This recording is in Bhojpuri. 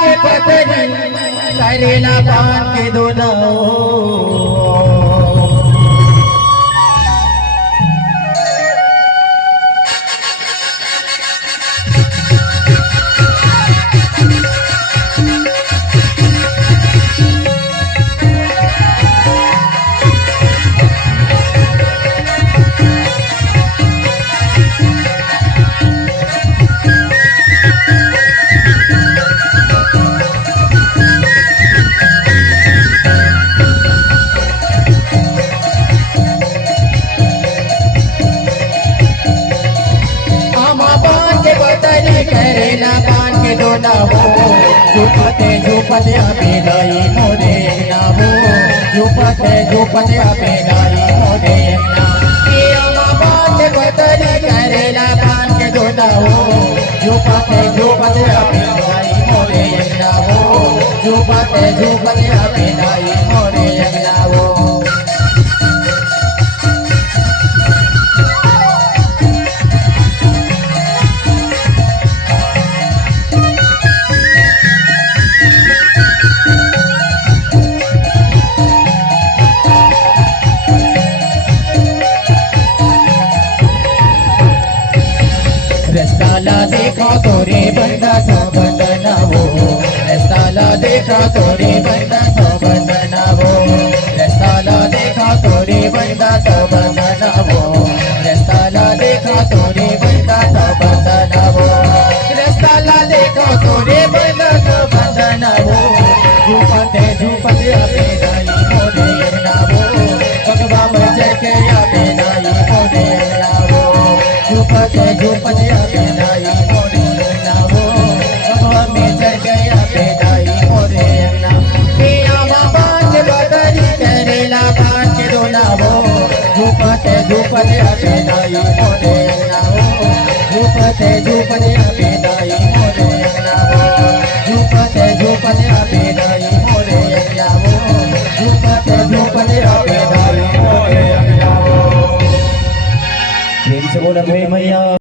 के पतरी करेला पान के दोनाओ करेला पान के दोना हो झूपते अबे गई मोरे ना हो झूपते अबे गई मोरे ना पान के पतरी करेला पान के दोना हो झूपते अबे गई मोरे ना हो झूपते अबे गई मोरे ना हो रस्ताला देखा तोरे बंदा तो बंदना हो रस्ताला देखा तोरे बंदा तो बंदना हो रस्ताला देखा तोरे बंदा तो बंदना हो रस्ताला देखा तोरे बंदा तो बंदना हो रस्ताला देखा तोरे बंदा तो बंदना हो झूपते अबे नाई मोरे ना हो भगवा मजर के अबे नाई मोरे ना हो झूपते अबे नाई मोरे ना हो भगवा में चढ़ गया बेदाई मोरे ना पिया बाबा के बदरी करेला पान के दोना हो झूपते अबे नाई मोरे ना हो झूपते अबे नाई मोरे ना हो झूपते अबे नाई मोरे ना हो झूपते अबे नाई मोरे ना हो। प्रेम से बोला मैया।